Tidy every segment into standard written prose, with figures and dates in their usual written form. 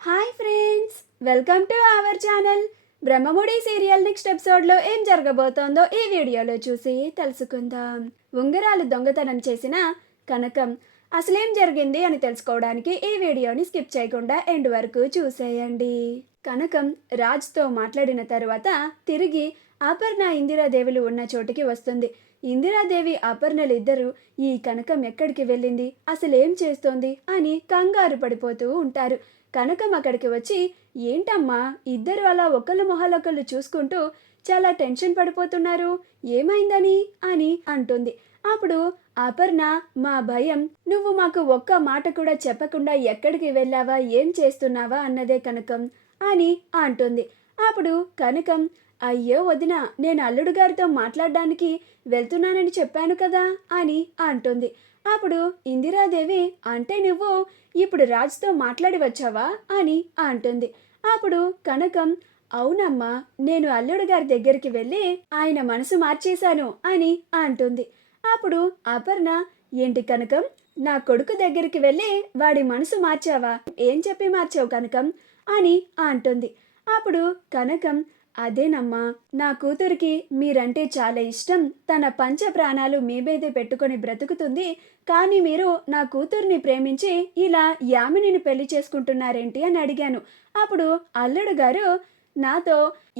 Hi friends, welcome to our channel. Brahmamudi serial next ఎపిసోడ్లో ఏం జరగబోతోందో ఈ వీడియోలో చూసి తెలుసుకుందాం. ఉంగరాలు దొంగతనం చేసిన కనకం అసలేం జరిగింది అని తెలుసుకోవడానికి ఈ వీడియోని స్కిప్ చేయకుండా ఎండ్ వరకు చూసేయండి. కనకం రాజ్తో మాట్లాడిన తర్వాత తిరిగి అపర్ణ ఇందిరాదేవులు ఉన్న చోటికి వస్తుంది. ఇందిరాదేవి అపర్ణలిద్దరూ ఈ కనకం ఎక్కడికి వెళ్ళింది, అసలేం చేస్తోంది అని కంగారు పడిపోతూ ఉంటారు. కనకం అక్కడికి వచ్చి, ఏంటమ్మా ఇద్దరు అలా ఒకళ్ళు మొహాలొకళ్ళు చూసుకుంటూ చాలా టెన్షన్ పడిపోతున్నారు, ఏమైందని అని అంటుంది. అప్పుడు అపర్ణ, మా భయం నువ్వు మాకు ఒక్క మాట కూడా చెప్పకుండా ఎక్కడికి వెళ్ళావా, ఏం చేస్తున్నావా అన్నదే కనకం అని అంటుంది. అప్పుడు కనకం, అయ్యో వదిన, నేను అల్లుడు గారితో మాట్లాడడానికి వెళ్తున్నానని చెప్పాను కదా అని అంటుంది. అప్పుడు ఇందిరాదేవి, అంటే నువ్వు ఇప్పుడు రాజుతో మాట్లాడి వచ్చావా అని అంటుంది. అప్పుడు కనకం, అవునమ్మా, నేను అల్లుడు గారి దగ్గరికి వెళ్ళి ఆయన మనసు మార్చేశాను అని అంటుంది. అప్పుడు అపర్ణ, ఏంటి కనకం, నా కొడుకు దగ్గరికి వెళ్ళి వాడి మనసు మార్చావా, ఏం చెప్పి మార్చావు కనకం అని అంటుంది. అప్పుడు కనకం, అదేనమ్మా, నా కూతురికి మీరంటే చాలా ఇష్టం, తన పంచ ప్రాణాలు మీ మీదే పెట్టుకొని బ్రతుకుతుంది, కానీ మీరు నా కూతుర్ని ప్రేమించి ఇలా యామినిని పెళ్లి చేసుకుంటున్నారేంటి అని అడిగాను. అప్పుడు అల్లుడు గారు నాతో,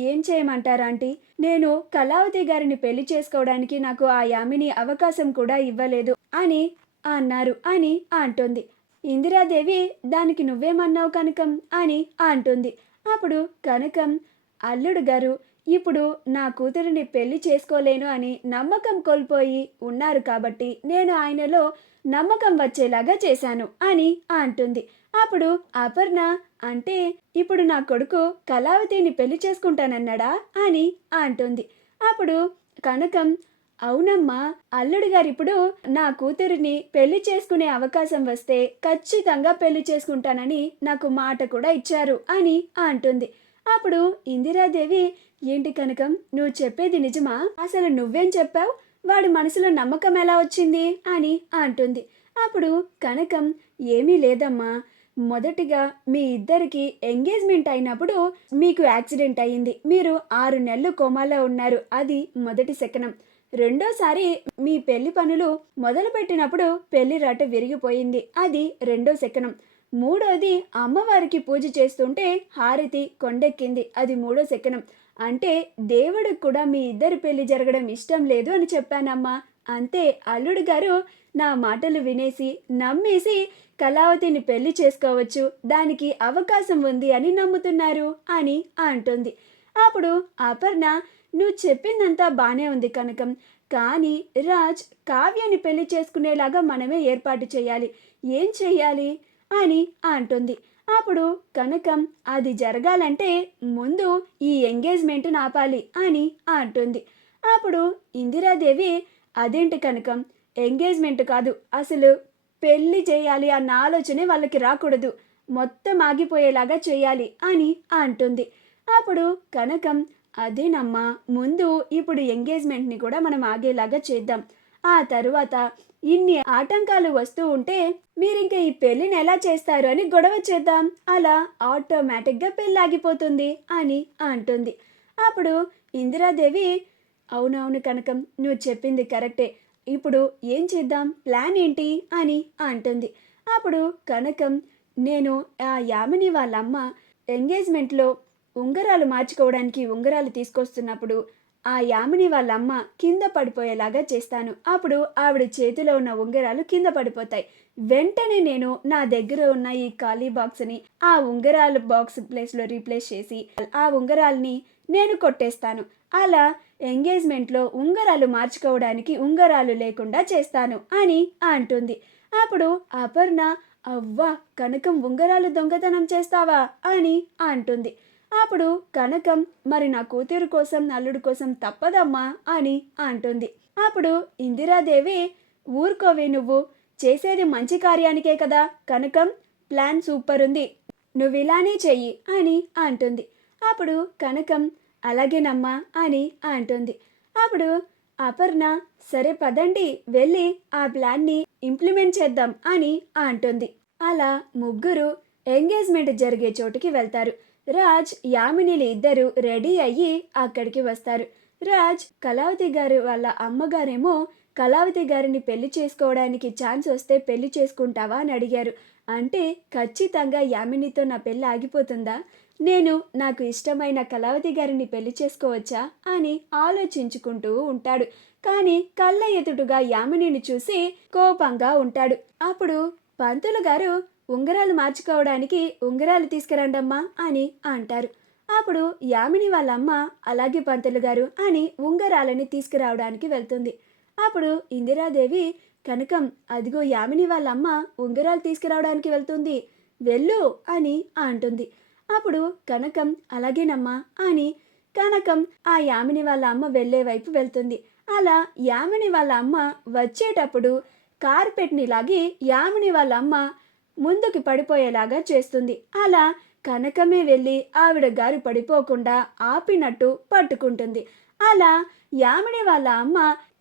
ఏం చేయమంటారాంటీ, నేను కళావతి గారిని పెళ్లి చేసుకోవడానికి నాకు ఆ యామిని అవకాశం కూడా ఇవ్వలేదు అని అన్నారు అని అంటుంది. ఇందిరాదేవి, దానికి నువ్వేమన్నావు కనకం అని అంటుంది. అప్పుడు కనకం, అల్లుడు గారు ఇప్పుడు నా కూతురిని పెళ్లి చేసుకోలేను అని నమ్మకం కోల్పోయి ఉన్నారు కాబట్టి నేను ఆయనలో నమ్మకం వచ్చేలాగా చేశాను అని అంటుంది. అప్పుడు అపర్ణ, అంటే ఇప్పుడు నా కొడుకు కళావతిని పెళ్లి చేసుకుంటానన్నాడా అని అంటుంది. అప్పుడు కనకం, అవునమ్మా, అల్లుడు గారు ఇప్పుడు నా కూతురిని పెళ్లి చేసుకునే అవకాశం వస్తే ఖచ్చితంగా పెళ్లి చేసుకుంటానని నాకు మాట కూడా ఇచ్చారు అని అంటుంది. అప్పుడు ఇందిరాదేవి, ఏంటి కనకం, నువ్వు చెప్పేది నిజమా, అసలు నువ్వేం చెప్పావు, వాడి మనసులో నమ్మకం ఎలా వచ్చింది అని అంటుంది. అప్పుడు కనకం, ఏమీ లేదమ్మా, మొదటిగా మీ ఇద్దరికి ఎంగేజ్మెంట్ అయినప్పుడు మీకు యాక్సిడెంట్ అయ్యింది, మీరు 6 నెలలు కోమాలో ఉన్నారు, అది మొదటి శకనం. రెండోసారి మీ పెళ్లి పనులు మొదలుపెట్టినప్పుడు పెళ్లి రాట విరిగిపోయింది, అది రెండో శకనం. మూడోది, అమ్మవారికి పూజ చేస్తుంటే హారతి కొండెక్కింది, అది మూడో శకనం. అంటే దేవుడికి కూడా మీ ఇద్దరి పెళ్లి జరగడం ఇష్టం లేదు అని చెప్పానమ్మా. అంతే, అల్లుడు గారు నా మాటలు వినేసి నమ్మేసి కళావతిని పెళ్లి చేసుకోవచ్చు, దానికి అవకాశం ఉంది అని నమ్ముతున్నారు అని అంటుంది. అప్పుడు అపర్ణ, నువ్వు చెప్పిందంతా బానే ఉంది కనకం, కానీ రాజ్ కావ్యాన్ని పెళ్లి చేసుకునేలాగా మనమే ఏర్పాటు చేయాలి, ఏం చెయ్యాలి అని అంటుంది. అప్పుడు కనకం, అది జరగాలంటే ముందు ఈ ఎంగేజ్మెంట్ ఆపాలి అని అంటుంది. అప్పుడు ఇందిరాదేవి, అదేంటి కనకం, ఎంగేజ్మెంట్ కాదు, అసలు పెళ్లి చేయాలి అన్న ఆలోచనే వాళ్ళకి రాకూడదు, మొత్తం ఆగిపోయేలాగా చేయాలి అని అంటుంది. అప్పుడు కనకం, అదేనమ్మా, ముందు ఇప్పుడు ఎంగేజ్మెంట్ని కూడా మనం ఆగేలాగా చేద్దాం, ఆ తరువాత ఇన్ని ఆటంకాలు వస్తూ ఉంటే మీరింక ఈ పెళ్ళిని ఎలా చేస్తారు అని గొడవ చేద్దాం, అలా ఆటోమేటిక్గా పెళ్ళి ఆగిపోతుంది అని అంటుంది. అప్పుడు ఇందిరాదేవి, అవునవును కనకం, నువ్వు చెప్పింది కరెక్టే, ఇప్పుడు ఏం చేద్దాం, ప్లాన్ ఏంటి అని అంటుంది. అప్పుడు కనకం, నేను ఆ యామిని వాళ్ళమ్మ ఎంగేజ్మెంట్లో ఉంగరాలు మార్చుకోవడానికి ఉంగరాలు తీసుకొస్తున్నప్పుడు ఆ యామిని వాళ్ళమ్మ కింద పడిపోయేలాగా చేస్తాను, అప్పుడు ఆవిడ చేతిలో ఉన్న ఉంగరాలు కింద పడిపోతాయి, వెంటనే నేను నా దగ్గర ఉన్న ఈ ఖాళీ బాక్స్ని ఆ ఉంగరాల బాక్స్ ప్లేస్లో రీప్లేస్ చేసి ఆ ఉంగరాల్ని నేను కొట్టేస్తాను, అలా ఎంగేజ్మెంట్లో ఉంగరాలు మార్చుకోవడానికి ఉంగరాలు లేకుండా చేస్తాను అని అంటుంది. అప్పుడు అపర్ణ, అవ్వా కనకం, ఉంగరాలు దొంగతనం చేస్తావా అని అంటుంది. అప్పుడు కనకం, మరి నా కూతురు కోసం అల్లుడు కోసం తప్పదమ్మా అని అంటుంది. అప్పుడు ఇందిరాదేవి, ఊరుకోవే, నువ్వు చేసేది మంచి కార్యానికే కదా కనకం, ప్లాన్ సూపర్ ఉంది, నువ్వు ఇలానే చెయ్యి అని అంటుంది. అప్పుడు కనకం, అలాగేనమ్మా అని అంటుంది. అప్పుడు అపర్ణ, సరే పదండి వెళ్ళి ఆ ప్లాన్ని ఇంప్లిమెంట్ చేద్దాం అని అంటుంది. అలా ముగ్గురు ఎంగేజ్మెంట్ జరిగే చోటుకి వెళ్తారు. రాజ్, యామినిలు ఇద్దరు రెడీ అయ్యి అక్కడికి వస్తారు. రాజ్, కళావతి గారు వాళ్ళ అమ్మగారేమో కళావతి గారిని పెళ్లి చేసుకోవడానికి ఛాన్స్ వస్తే పెళ్లి చేసుకుంటావా అని అడిగారు. అంటే ఖచ్చితంగా యామినితో నా పెళ్ళి ఆగిపోతుందా? నేను నాకు ఇష్టమైన కళావతి గారిని పెళ్లి చేసుకోవచ్చా అని ఆలోచించుకుంటూ ఉంటాడు. కానీ కళ్ళ ఎదుటుగా యామినిని చూసి కోపంగా ఉంటాడు. అప్పుడు పంతులు గారు, ఉంగరాలు మార్చుకోవడానికి ఉంగరాలు తీసుకురండమ్మా అని అంటారు. అప్పుడు యామిని వాళ్ళమ్మ అలాగే పంతులు గారు అని ఉంగరాలని తీసుకురావడానికి వెళ్తుంది. అప్పుడు ఇందిరాదేవి, కనకం, అదిగో యామిని వాళ్ళమ్మ ఉంగరాలు తీసుకురావడానికి వెళ్తుంది, వెళ్ళు అని అంటుంది. అప్పుడు కనకం అలాగేనమ్మా అని కనకం ఆ యామిని వాళ్ళ అమ్మ వెళ్ళే వైపు వెళ్తుంది. అలా యామిని వాళ్ళ అమ్మ వచ్చేటప్పుడు కార్పెట్ని లాగి యామిని వాళ్ళ అమ్మ ముందుకు పడిపోయేలాగా చేస్తుంది. అలా కనకమే వెళ్ళి ఆవిడ గారు పడిపోకుండా ఆపినట్టు పట్టుకుంటుంది. అలా యామిని వాళ్ళ అమ్మ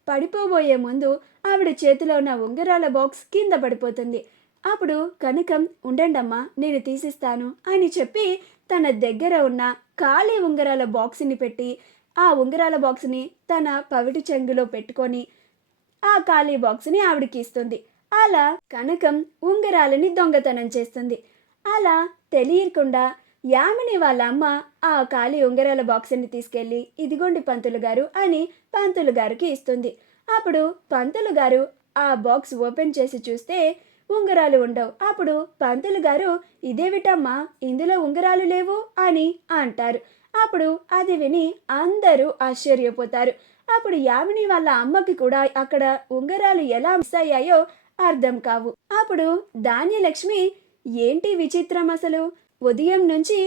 పడిపోబోయే ముందు ఆవిడ చేతిలో ఉన్న ఉంగరాల బాక్స్ కింద పడిపోతుంది. అప్పుడు కనకం, ఉండండమ్మా నేను తీసిస్తాను అని చెప్పి తన దగ్గర ఉన్న ఖాళీ ఉంగరాల బాక్స్ని పెట్టి ఆ ఉంగరాల బాక్స్ని తన పవిటి చెంగులో పెట్టుకొని ఆ ఖాళీ బాక్స్ని ఆవిడకి ఇస్తుంది. అలా కనకం ఉంగరాలని దొంగతనం చేస్తుంది. అలా తెలియకుండా యామిని వాళ్ళ అమ్మ ఆ ఖాళీ ఉంగరాల బాక్స్ని తీసుకెళ్ళి ఇదిగోండి పంతులు గారు అని పంతులు గారికి ఇస్తుంది. అప్పుడు పంతులు గారు ఆ బాక్స్ ఓపెన్ చేసి చూస్తే ఉంగరాలు ఉండవు. అప్పుడు పంతులు గారు, ఇదేవిటమ్మా, ఇందులో ఉంగరాలు లేవు అని అంటారు. అప్పుడు అది విని అందరూ ఆశ్చర్యపోతారు. అప్పుడు యామిని వాళ్ళ అమ్మకి కూడా అక్కడ ఉంగరాలు ఎలా మిస్ అయ్యాయో అర్థం కావు. అప్పుడు ధాన్యలక్ష్మి, ఏంటి విచిత్రం అసలు, ఉదయం నుంచి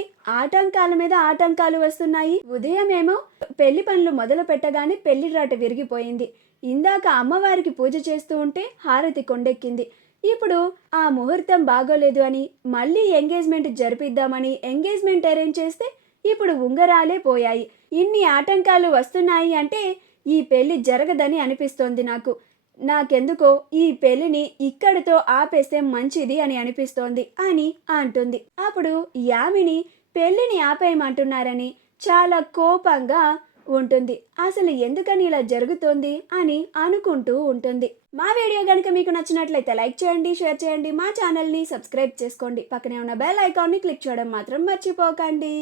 ఆటంకాల మీద ఆటంకాలు వస్తున్నాయి. ఉదయమేమో పెళ్లి పనులు మొదలు పెట్టగానే పెళ్లి రాట విరిగిపోయింది. ఇందాక అమ్మవారికి పూజ చేస్తూ ఉంటే హారతి కొండెక్కింది. ఇప్పుడు ఆ ముహూర్తం బాగోలేదు అని మళ్ళీ ఎంగేజ్మెంట్ జరిపిద్దామని ఎంగేజ్మెంట్ అరేంజ్ చేస్తే ఇప్పుడు ఉంగరాలే పోయాయి. ఇన్ని ఆటంకాలు వస్తున్నాయి అంటే ఈ పెళ్లి జరగదని అనిపిస్తోంది నాకెందుకో ఈ పెళ్లిని ఇక్కడితో ఆపేస్తే మంచిది అని అనిపిస్తోంది అని అంటుంది. అప్పుడు యామిని పెళ్లిని ఆపేయమంటున్నారని చాలా కోపంగా ఉంటుంది. అసలు ఎందుకని ఇలా జరుగుతోంది అని అనుకుంటూ ఉంటుంది. మా వీడియో కనుక మీకు నచ్చినట్లయితే లైక్ చేయండి, షేర్ చేయండి, మా ఛానల్ని సబ్స్క్రైబ్ చేసుకోండి, పక్కనే ఉన్న బెల్ ఐకాన్ని క్లిక్ చేయడం మాత్రం మర్చిపోకండి.